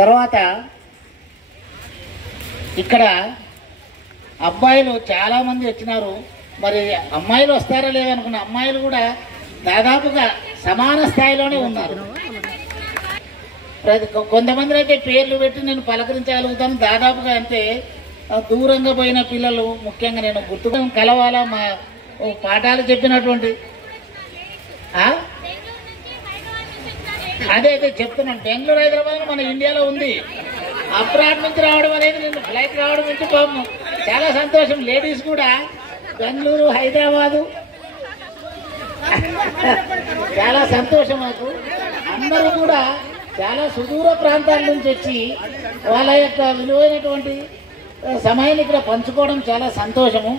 తర్వాత ఇక్కడ అబ్బాయిలు చాలామంది వచ్చినారు. మరి అమ్మాయిలు వస్తారా లేదనుకున్న అమ్మాయిలు కూడా దాదాపుగా సమాన స్థాయిలోనే ఉన్నారు. కొంతమంది అయితే పేర్లు పెట్టి నేను పలకరించగలుగుతాను. దాదాపుగా అంటే దూరంగా పోయిన పిల్లలు ముఖ్యంగా నేను గుర్తుగా కలవాలా మా పాఠాలు చెప్పినటువంటి అదే చెప్తున్నాను. బెంగళూరు హైదరాబాద్ మన ఇండియాలో ఉంది. అబ్రాడ్ నుంచి రావడం అనేది నేను ఫ్లైట్ రావడం నుంచి చాలా సంతోషం. లేడీస్ కూడా బెంగళూరు హైదరాబాదు చాలా సంతోషం మాకు. అందరూ కూడా చాలా సుదూర ప్రాంతాల నుంచి వచ్చి వాళ్ళ యొక్క విలువైనటువంటి సమయాన్ని ఇక్కడ పంచుకోవడం చాలా సంతోషము.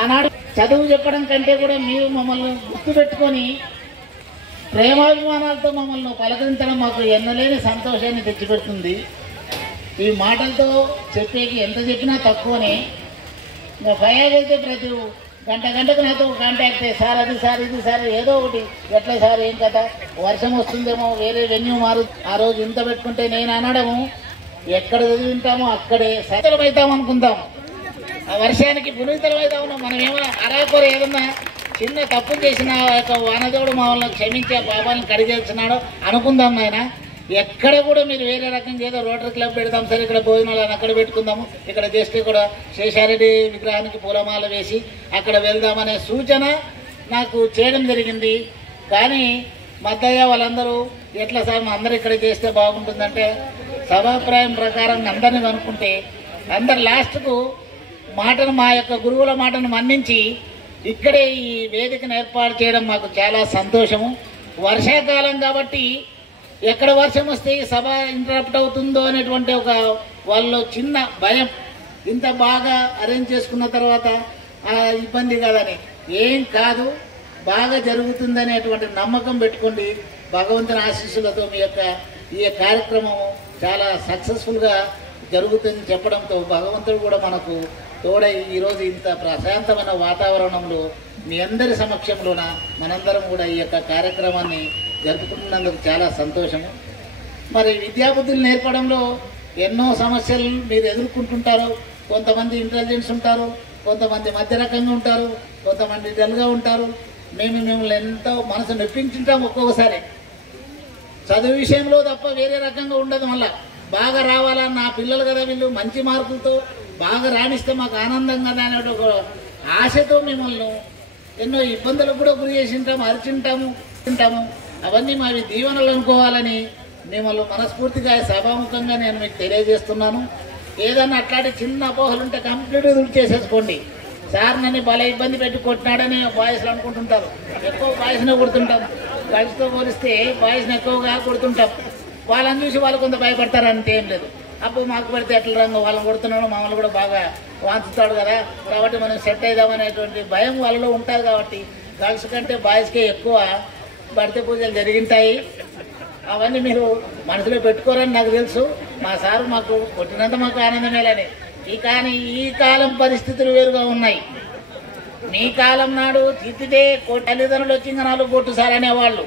ఆనాడు చదువు చెప్పడం కంటే కూడా మీరు మమ్మల్ని గుర్తుపెట్టుకొని ప్రేమాభిమానాలతో మమ్మల్ని పలకరించడం మాకు ఎన్నలేని సంతోషాన్ని తెచ్చిపెడుతుంది. ఈ మాటలతో చెప్పేకి ఎంత చెప్పినా తక్కువనే. ఫైర్ అయితే ప్రతి గంటకు నాతో కాంటాక్ట్ అయ్యి సార్ అది సార్ ఇది సార్ ఏదో ఒకటి ఎట్లా సార్ ఏం కదా వర్షం వస్తుందేమో వేరే వెన్యూ మారు ఆ రోజు ఇంత పెట్టుకుంటే నేను అనడము ఎక్కడ చదివింటామో అక్కడే సతలం అవుతాం అనుకుందాం. ఆ వర్షానికి పునీతలం అవుతా ఉన్నాం. మనం ఏమైనా అరాకొర ఏదన్నా చిన్న తప్పు చేసిన యొక్క వానదేవుడు మమ్మల్ని క్షమించి ఆ పాపాలను కడిగేస్తున్నాడో అనుకుందాం. నాయన ఎక్కడ కూడా మీరు వేరే రకంగా ఏదో రోటరీ క్లబ్ పెడతాం సరే ఇక్కడ భోజనాలు అక్కడ పెట్టుకుందాము, ఇక్కడ చేస్తే కూడా శేషారెడ్డి విగ్రహానికి పూలమాల వేసి అక్కడ వెళ్దామనే సూచన నాకు చేయడం జరిగింది. కానీ మద్దయ్య వాళ్ళందరూ ఎట్లా సార్ మా అందరూ ఇక్కడ చేస్తే బాగుంటుందంటే సభాప్రాయం ప్రకారం అందరిని కనుక్కుంటే అందరు లాస్ట్కు మాటను మా యొక్క గురువుల మాటను మన్నించి ఇక్కడే ఈ వేదికను ఏర్పాటు చేయడం మాకు చాలా సంతోషము. వర్షాకాలం కాబట్టి ఎక్కడ వర్షం వస్తే సభ ఇంటరప్ట్ అవుతుందో అనేటువంటి ఒక వాళ్ళు చిన్న భయం. ఇంత బాగా అరేంజ్ చేసుకున్న తర్వాత ఇబ్బంది కాదని ఏం కాదు, బాగా జరుగుతుందనేటువంటి నమ్మకం పెట్టుకోండి. భగవంతుని ఆశీస్సులతో మీ యొక్క ఈ కార్యక్రమం చాలా సక్సెస్ఫుల్గా జరుగుతుంది చెప్పడంతో భగవంతుడు కూడా మనకు తోడై ఈరోజు ఇంత ప్రశాంతమైన వాతావరణంలో మీ అందరి సమక్షంలోన మనందరం కూడా ఈ యొక్క కార్యక్రమాన్ని జరుపుకుంటున్నందుకు చాలా సంతోషము. మరి విద్యాబుద్ధులు నేర్పడంలో ఎన్నో సమస్యలు మీరు ఎదుర్కొంటుంటారు. కొంతమంది ఇంటెలిజెన్స్ ఉంటారు, కొంతమంది మధ్య రకంగా ఉంటారు, కొంతమంది డల్గా ఉంటారు. మిమ్మల్ని ఎంతో మనసు నొప్పించుంటాం ఒక్కొక్కసారి చదువు విషయంలో తప్ప వేరే రకంగా ఉండదు. మళ్ళీ బాగా రావాలని నా పిల్లలు కదా వీళ్ళు మంచి మార్కులతో బాగా రాణిస్తే మాకు ఆనందం కదా అనే ఒక ఆశతో మిమ్మల్ని ఎన్నో ఇబ్బందులకు కూడా గురి చేసి ఉంటాము, అరిచింటాము. అవన్నీ మావి దీవెనలు అనుకోవాలని మిమ్మల్ని మనస్ఫూర్తిగా సభాముఖంగా నేను మీకు తెలియజేస్తున్నాను. ఏదన్నా అట్లాంటి చిన్న అపోహలు ఉంటే కంప్లీట్గా దుడి చేసేసుకోండి. సార్ నన్ను భలే ఇబ్బంది పెట్టి కొట్టినాడని బాయ్స్లు అనుకుంటుంటారు. ఎక్కువ బాయ్స్నే కొడుతుంటాం. గర్ల్స్తో పోలిస్తే బాయ్స్ని ఎక్కువగా కొడుతుంటాం. వాళ్ళని చూసి వాళ్ళు కొంత భయపడతారు, అంతేం లేదు. అప్పుడు మాకు పడితే ఎట్ల రంగు వాళ్ళని కొడుతున్నాడు, మామూలు కూడా బాగా వాంచుతాడు కదా, కాబట్టి మనం సెట్ అవుదామనేటువంటి భయం వాళ్ళలో ఉంటుంది. కాబట్టి గర్ల్స్ కంటే బాయ్స్కే ఎక్కువ భర్త పూజలు జరిగింటాయి. అవన్నీ మీరు మనసులో పెట్టుకోరని నాకు తెలుసు. మా సారు మాకు కొట్టినంత మాకు ఆనందమేలని. కానీ ఈ కాలం పరిస్థితులు వేరుగా ఉన్నాయి. మీ కాలం నాడు తిట్టితే తల్లిదండ్రులు వచ్చి ఇంకా 4 కొట్టు సార్ అనేవాళ్ళు.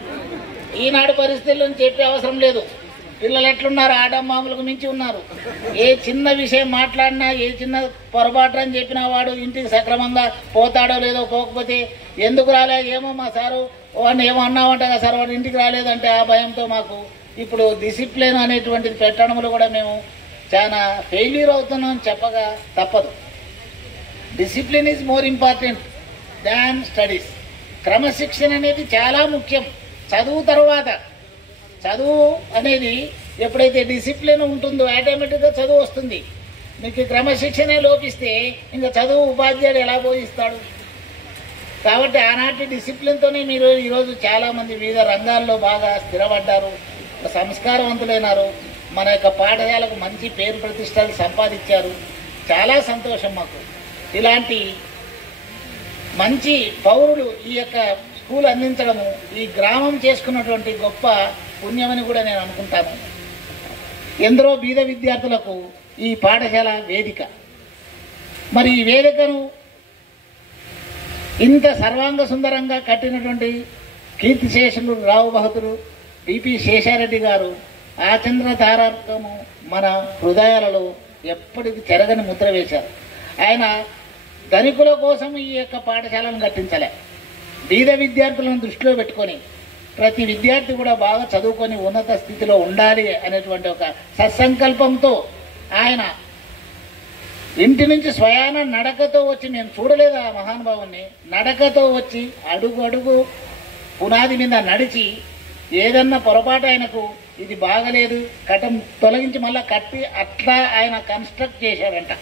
ఈనాడు పరిస్థితులను చెప్పే అవసరం లేదు. పిల్లలు ఎట్లున్నారు, ఆడమ్మాములకు మించి ఉన్నారు. ఏ చిన్న విషయం మాట్లాడినా, ఏ చిన్న పొరపాటు అని చెప్పినా వాడు ఇంటికి సక్రమంగా పోతాడో లేదో, పోకపోతే ఎందుకు రాలేదు ఏమో మా సారు వాడిని ఏమో అన్నామంట కదా సార్ వాడు ఇంటికి రాలేదంటే ఆ భయంతో మాకు ఇప్పుడు డిసిప్లిన్ అనేటువంటిది పెట్టడంలో కూడా మేము చాలా ఫెయిల్యూర్ అవుతున్నాం చెప్పగా తప్పదు. Discipline is more important than studies. క్రమశిక్షణ అనేది చాలా ముఖ్యం. చదువు తర్వాత చదువు అనేది ఎప్పుడైతే డిసిప్లిన్ ఉంటుందో ఆటోమేటిక్గా చదువు వస్తుంది. మీకు క్రమశిక్షణే లోపిస్తే ఇంకా చదువు ఉపాధ్యాయుడు ఎలా బోధిస్తాడు? కాబట్టి ఆనాటి డిసిప్లిన్తోనే మీరు ఈరోజు చాలామంది వివిధ రంగాల్లో బాగా స్థిరపడ్డారు, సంస్కారవంతులైనారు, మన యొక్క పాఠశాలకు మంచి పేరు ప్రతిష్టలు సంపాదించారు. చాలా సంతోషం మాకు. ఇలాంటి మంచి పౌరులు ఈ యొక్క స్కూల్ అందించడము ఈ గ్రామం చేసుకున్నటువంటి గొప్ప పుణ్యమని కూడా నేను అనుకుంటాను. ఎందరో బీద విద్యార్థులకు ఈ పాఠశాల వేదిక. మరి ఈ వేదికను ఇంత సర్వాంగ సుందరంగా కట్టినటువంటి కీర్తిశేషులు రావు బహదూరు పిపి శేషారెడ్డి గారు ఆ చంద్ర తారకము మన హృదయాలలో ఎప్పటికీ చెరగని ముద్ర వేశారు. ఆయన ధనికుల కోసం ఈ యొక్క పాఠశాలను కట్టించలే. బీద విద్యార్థులను దృష్టిలో పెట్టుకొని ప్రతి విద్యార్థి కూడా బాగా చదువుకొని ఉన్నత స్థితిలో ఉండాలి అనేటువంటి ఒక సత్సంకల్పంతో ఆయన ఇంటి నుంచి స్వయాన నడకతో వచ్చి, మేము చూడలేదు ఆ మహానుభావుని, నడకతో వచ్చి అడుగు అడుగు పునాది మీద నడిచి ఏదన్నా పొరపాటు ఆయనకు ఇది బాగలేదు కటం తొలగించి మళ్ళీ కట్టి అట్లా ఆయన కన్స్ట్రక్ట్ చేశాడంట.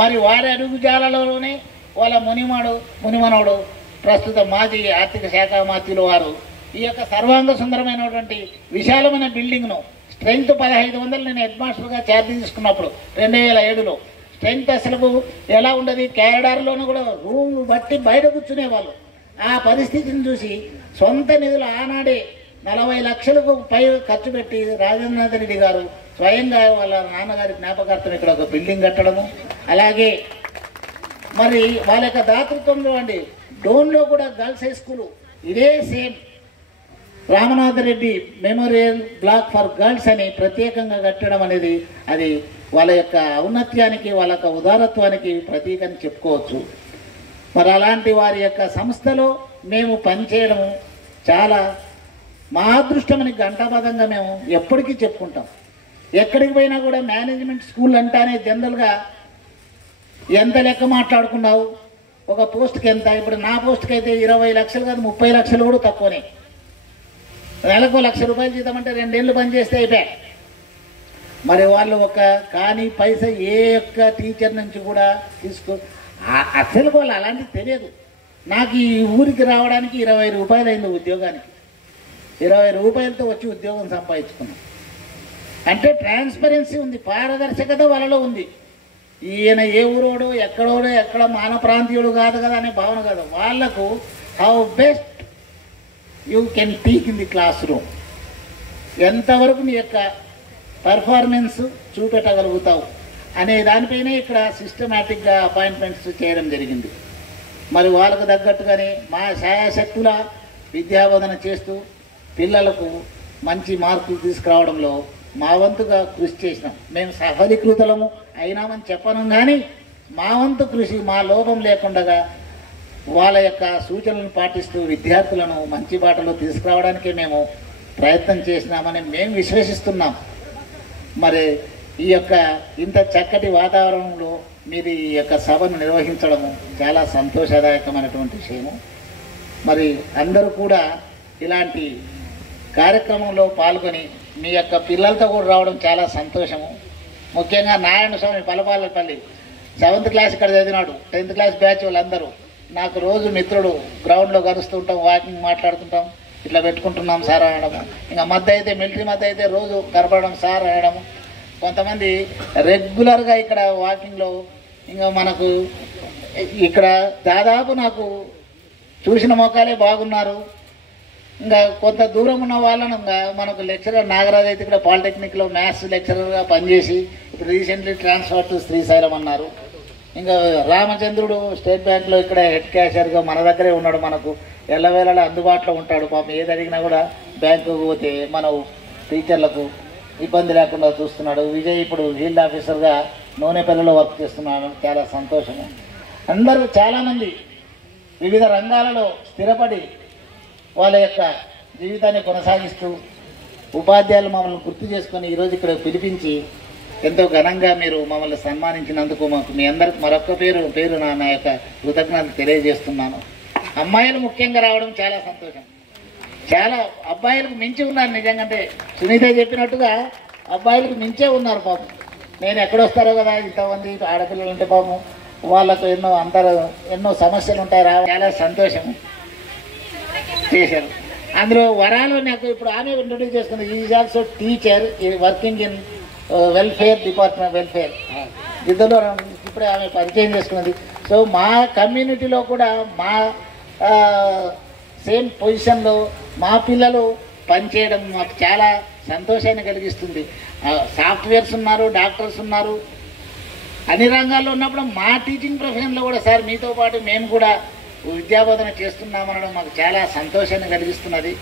మరి వారి అడుగుజాలలోనే వాళ్ళ మునిమనోడు ప్రస్తుత మాజీ ఆర్థిక శాఖ మంత్రులు వారు ఈ యొక్క సర్వాంగ సుందరమైనటువంటి విశాలమైన బిల్డింగ్ను స్ట్రెంగ్త్ 1500 నేను హెడ్ మాస్టర్గా ఛార్జ్ తీసుకున్నప్పుడు 2007లో స్ట్రెంగ్త్ అసలు ఎలా ఉండదు, క్యారిడార్లోనూ కూడా రూమ్ బట్టి బయట కూర్చునేవాళ్ళు. ఆ పరిస్థితిని చూసి సొంత నిధులు ఆనాడే 40 లక్షలకు పై ఖర్చు పెట్టి రాజేంద్రనాథ్ రెడ్డి గారు స్వయంగా వాళ్ళ నాన్నగారి జ్ఞాపకార్థం ఇక్కడ ఒక బిల్డింగ్ కట్టడము, అలాగే మరి వాళ్ళ యొక్క దాతృత్వంలో అండి డోన్లో కూడా గర్ల్స్ హై స్కూలు ఇదే same Ramnath Reddy memorial block for girls అని ప్రత్యేకంగా కట్టడం అనేది అది వాళ్ళ యొక్క ఔన్నత్యానికి వాళ్ళ యొక్క ఉదారత్వానికి ప్రతీక అని చెప్పుకోవచ్చు. మరి అలాంటి వారి యొక్క సంస్థలో మేము పనిచేయడం చాలా మా అదృష్టమని గంటాబద్ధంగా మేము ఎప్పటికీ చెప్పుకుంటాం. ఎక్కడికి పోయినా కూడా మేనేజ్మెంట్ స్కూల్ అంటానే జనరల్గా ఎంత లెక్క మాట్లాడుకున్నావు, ఒక పోస్ట్కి ఎంత, ఇప్పుడు నా పోస్ట్కి అయితే 20 లక్షలు కాదు 30 లక్షలు కూడా తక్కువనే. నెలకు ₹1,00,000 జీతం అంటే 2 ఏళ్ళు పనిచేస్తే అయిపోయా. మరి వాళ్ళు ఒక కానీ పైసా ఏ యొక్క టీచర్ నుంచి కూడా అసలు వాళ్ళు అలాంటివి తెలియదు. నాకు ఈ ఊరికి రావడానికి ₹20 అయింది ఉద్యోగానికి. ₹20తో వచ్చి ఉద్యోగం సంపాదించుకున్నాం. అంటే ట్రాన్స్పరెన్సీ ఉంది, పారదర్శకత వాళ్ళలో ఉంది. ఈయన ఏ ఊరోడో ఎక్కడోడో ఎక్కడ మాన ప్రాంతీయుడు కాదు కదా అనే భావన కాదు. వాళ్లకు how best you can teach in the class room, ఎంతవరకు నీ యొక్క పర్ఫార్మెన్స్ చూపెట్టగలుగుతావు అనే దానిపైనే ఇక్కడ సిస్టమేటిక్గా అపాయింట్మెంట్స్ చేయడం జరిగింది. మరి వాళ్ళకు తగ్గట్టుగానే మా శాయశక్తుల విద్యాబోధన చేస్తూ పిల్లలకు మంచి మార్కులు తీసుకురావడంలో మా వంతుగా కృషి చేసినాం. మేము సఫలీకృతలము అయినామని చెప్పను, కానీ మా వంతు కృషి మా లోపం లేకుండా వాళ్ళ యొక్క సూచనలను పాటిస్తూ విద్యార్థులను మంచి బాటలో తీసుకురావడానికే మేము ప్రయత్నం చేసినామని మేము విశ్వసిస్తున్నాం. మరి ఈ యొక్క ఇంత చక్కటి వాతావరణంలో మీరు ఈ యొక్క సభను నిర్వహించడము చాలా సంతోషదాయకమైనటువంటి విషయము. మరి అందరూ కూడా ఇలాంటి కార్యక్రమంలో పాల్గొని మీ యొక్క పిల్లలతో కూడా రావడం చాలా సంతోషము. ముఖ్యంగా నారాయణ స్వామి పలపాలపల్లి 7th క్లాస్ ఇక్కడ చదివినాడు, 10th క్లాస్ బ్యాచ్ వాళ్ళందరూ నాకు రోజు మిత్రుడు, గ్రౌండ్లో కలుస్తుంటాం, వాకింగ్ మాట్లాడుతుంటాం, ఇట్లా పెట్టుకుంటున్నాం సార్ అనడము. ఇంకా మధ్య అయితే మిలిటరీ మధ్య అయితే రోజు కనపడడం సార్ అనడము. కొంతమంది రెగ్యులర్గా ఇక్కడ వాకింగ్లో ఇంకా మనకు ఇక్కడ దాదాపు నాకు చూసిన మొక్కలే బాగున్నారు. ఇంకా కొంత దూరం ఉన్న వాళ్ళను మనకు లెక్చరర్ నాగరాజ్ అయితే ఇక్కడ పాలిటెక్నిక్లో మ్యాథ్స్ లెక్చరర్గా పనిచేసి ఇప్పుడు రీసెంట్లీ ట్రాన్స్ఫర్ టు శ్రీశైలం అన్నారు. ఇంకా రామచంద్రుడు స్టేట్ బ్యాంక్లో ఇక్కడ హెడ్ క్యాషియర్గా మన దగ్గరే ఉన్నాడు, మనకు ఎల్లవేళలా అందుబాటులో ఉంటాడు. పాపం ఏది అడిగినా కూడా బ్యాంకుకు పోతే మన టీచర్లకు ఇబ్బంది లేకుండా చూస్తున్నాడు. విజయ్ ఇప్పుడు ఫీల్డ్ ఆఫీసర్గా నూనెపల్లిలో వర్క్ చేస్తున్నాడు, చాలా సంతోషము. అందరూ చాలామంది వివిధ రంగాలలో స్థిరపడి వాళ్ళ యొక్క జీవితాన్ని కొనసాగిస్తూ ఉపాధ్యాయులు మమ్మల్ని గుర్తు చేసుకొని ఈరోజు ఇక్కడ పిలిపించి ఎంతో ఘనంగా మీరు మమ్మల్ని సన్మానించినందుకు మాకు మీ అందరికి మరొక పేరు నా యొక్క కృతజ్ఞతలు తెలియజేస్తున్నాను. అమ్మాయిలు ముఖ్యంగా రావడం చాలా సంతోషం. చాలా అబ్బాయిలకు మించి ఉన్నారు నిజంగా. సునీత చెప్పినట్టుగా అబ్బాయిలకు మించే ఉన్నారు పాపం. నేను ఎక్కడొస్తారో కదా ఇంతమంది ఆడపిల్లలు ఉంటే పాపం వాళ్ళకు ఎన్నో సమస్యలు ఉంటాయి. చాలా సంతోషం చేశారు. అందులో వరాలు నాకు ఇప్పుడు ఆమె ఇంట్రొడ్యూస్ చేసుకుంది. Is also teacher working in welfare department, welfare ఇద్దరు ఇప్పుడే ఆమె పరిచయం చేసుకున్నది. సో మా కమ్యూనిటీలో కూడా మా సేమ్ పొజిషన్లో మా పిల్లలు పనిచేయడం మాకు చాలా సంతోషాన్ని కలిగిస్తుంది. సాఫ్ట్వేర్స్ ఉన్నారు, డాక్టర్స్ ఉన్నారు, అన్ని రంగాల్లో ఉన్నప్పుడు మా టీచింగ్ ప్రొఫెషన్లో కూడా సార్ మీతో పాటు మేము కూడా విద్యాబోధన చేస్తున్నామనడం మాకు చాలా సంతోషాన్ని కలిగిస్తున్నది.